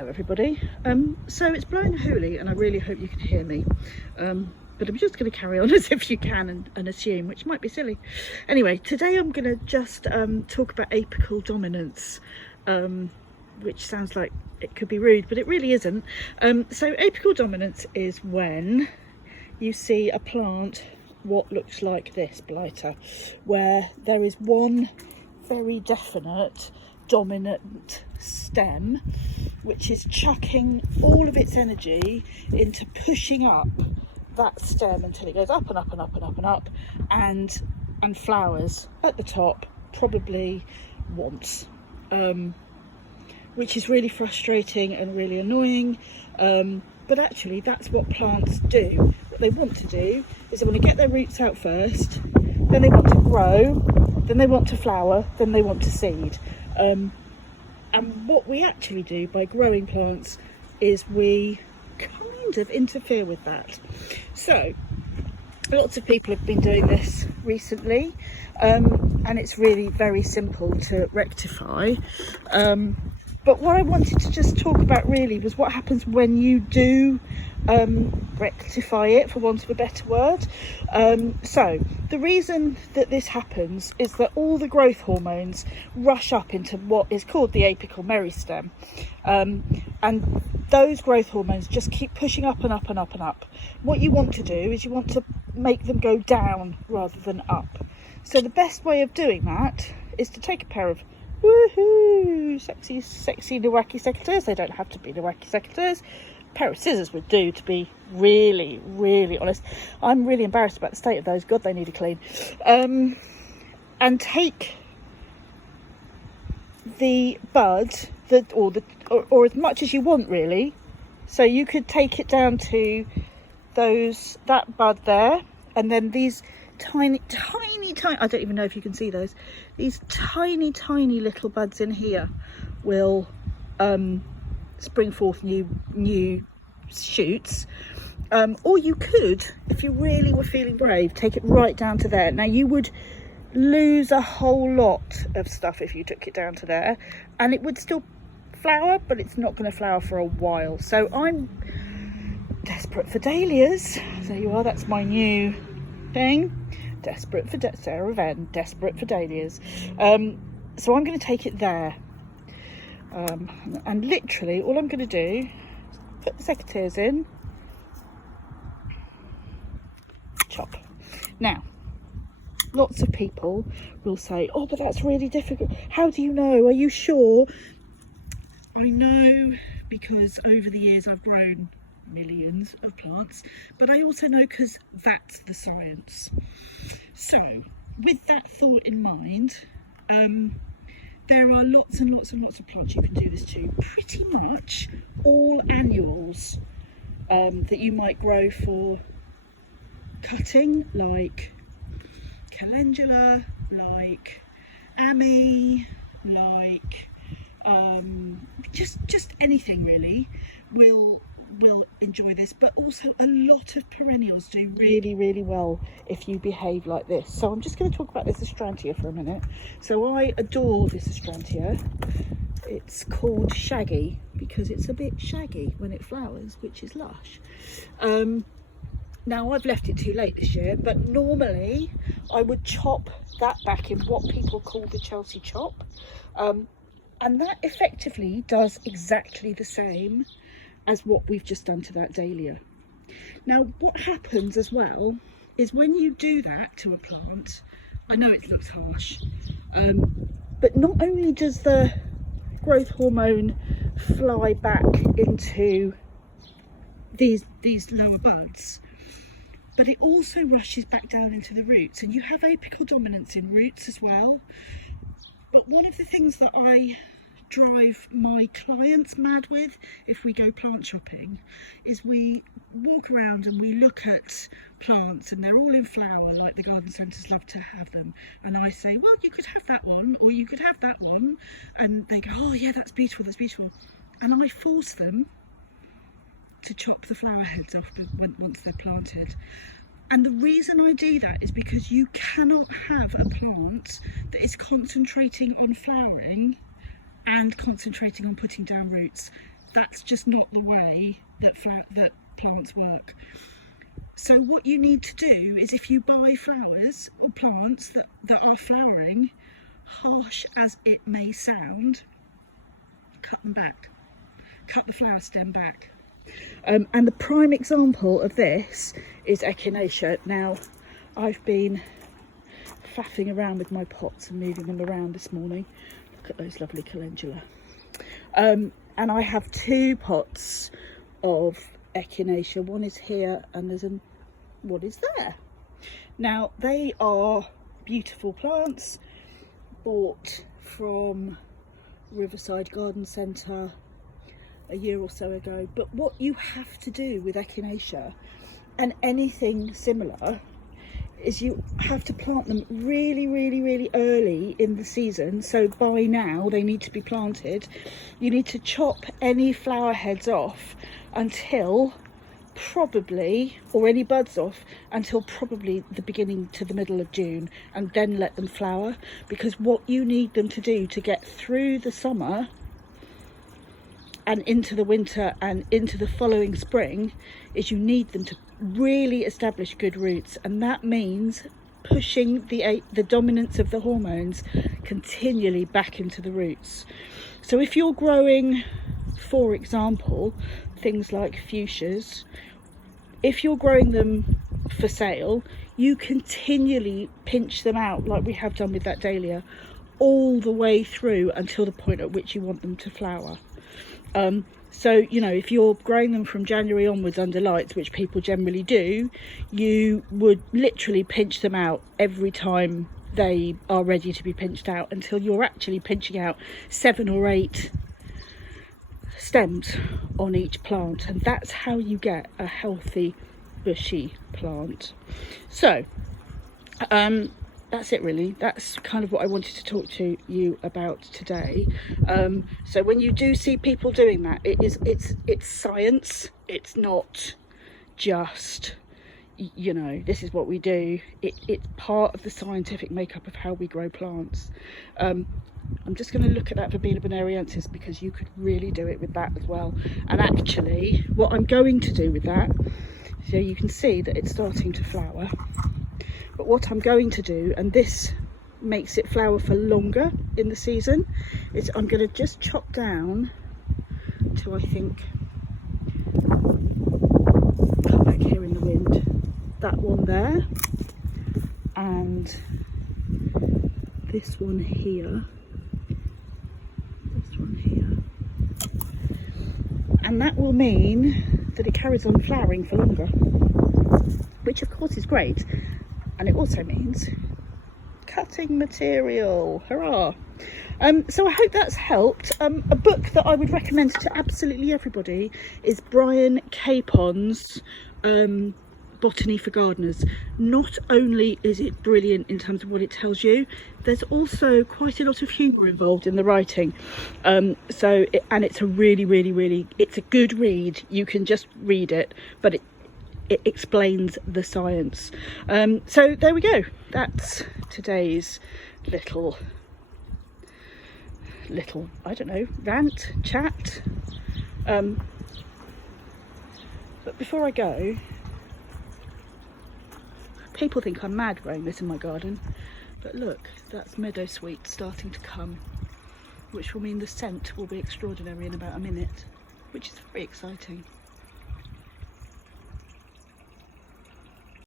Hello everybody. So it's blowing a hoolie and I really hope you can hear me, but I'm just going to carry on as if you can and assume, which might be silly. Anyway, today I'm going to just talk about apical dominance, which sounds like it could be rude, but it really isn't. So apical dominance is when you see a plant what looks like this blighter, where there is one very definite dominant stem which is chucking all of its energy into pushing up that stem until it goes up and up and up and up and up and flowers at the top probably once, which is really frustrating and really annoying, but actually that's what plants do. What they want to do is they want to get their roots out first, then they want to grow, then they want to flower, then they want to seed. And what we actually do by growing plants is we kind of interfere with that. So lots of people have been doing this recently, and it's really very simple to rectify. But what I wanted to just talk about really was what happens when you do rectify it, for want of a better word. So the reason that this happens is that all the growth hormones rush up into what is called the apical meristem, and those growth hormones just keep pushing up and up and up and up. What you want to do is you want to make them go down rather than up. So the best way of doing that is to take a pair of woohoo sexy the wacky secateurs. They don't have to be the wacky secateurs. A pair of scissors would do, to be really honest. I'm really embarrassed about the state of those. God, they need a clean. And take the bud or as much as you want really. So you could take it down to that bud there, and then these tiny, I don't even know if you can see those, these tiny little buds in here will spring forth new shoots, or you could, if you really were feeling brave, take it right down to there. Now you would lose a whole lot of stuff if you took it down to there, and it would still flower, but it's not going to flower for a while. So I'm desperate for dahlias. There you are, that's my new thing. Desperate for Sarah Venn, desperate for dahlias. So I'm going to take it there, and literally all I'm going to do is put the secateurs in, chop. Now lots of people will say, oh, but that's really difficult. How do you know? Are you sure? I know because over the years I've grown millions of plants, but I also know because that's the science. So with that thought in mind, there are lots and lots of plants you can do this to. Pretty much all annuals that you might grow for cutting, like calendula, like ami, like just anything really will enjoy this. But also a lot of perennials do really well if you behave like this. So I'm just going to talk about this astrantia for a minute. So I adore this astrantia. It's called Shaggy because it's a bit shaggy when it flowers, which is lush. Now I've left it too late this year, but normally I would chop that back in what people call the Chelsea chop, and that effectively does exactly the same as what we've just done to that dahlia. Now what happens as well is when you do that to a plant, I know it looks harsh, but not only does the growth hormone fly back into these lower buds, but it also rushes back down into the roots, and you have apical dominance in roots as well. But one of the things that I drive my clients mad with if we go plant shopping is we walk around and we look at plants and they're all in flower, like the garden centres love to have them, and I say, well, you could have that one or you could have that one, and they go, oh yeah, that's beautiful, and I force them to chop the flower heads off once they're planted. And the reason I do that is because you cannot have a plant that is concentrating on flowering and concentrating on putting down roots That's just not the way that plants work. So what you need to do is, if you buy flowers or plants that are flowering, harsh as it may sound, cut them back. Cut the flower stem back. And the prime example of this is Echinacea. Now, I've been faffing around with my pots and moving them around this morning. Look at those lovely calendula. And I have 2 pots of Echinacea. One is here and there's one is there. Now, they are beautiful plants, bought from Riverside Garden Centre a year or so ago. But what you have to do with Echinacea and anything similar is you have to plant them really, really, really early in the season. So by now they need to be planted. You need to chop any flower heads off until probably, or any buds off until probably the beginning to the middle of June, and then let them flower. Because what you need them to do to get through the summer and into the winter and into the following spring is you need them to really establish good roots, and that means pushing the dominance of the hormones continually back into the roots. So if you're growing, for example, things like fuchsias, if you're growing them for sale, you continually pinch them out like we have done with that dahlia all the way through until the point at which you want them to flower. So, you know, if you're growing them from January onwards under lights, which people generally do, you would literally pinch them out every time they are ready to be pinched out until you're actually pinching out 7 or 8 stems on each plant. And that's how you get a healthy bushy plant. So, that's it really. That's kind of what I wanted to talk to you about today. So when you do see people doing that, it's science. It's not just, you know, this is what we do. It's part of the scientific makeup of how we grow plants. I'm just going to look at that Verbena bonariensis because you could really do it with that as well. And actually, what I'm going to do with that, so you can see that it's starting to flower. But what I'm going to do, and this makes it flower for longer in the season, is I'm going to just chop down to, I think, come back here in the wind, that one there, and this one here, and that will mean that it carries on flowering for longer, which of course is great. And it also means cutting material. Hurrah! So I hope that's helped. A book that I would recommend to absolutely everybody is Brian Capon's Botany for Gardeners. Not only is it brilliant in terms of what it tells you, there's also quite a lot of humour involved in the writing. And it's a really, it's a good read. You can just read it, but it explains the science. So there we go. That's today's little I don't know, rant, chat. But before I go, people think I'm mad growing this in my garden, but look, that's meadowsweet starting to come, which will mean the scent will be extraordinary in about a minute, which is very exciting.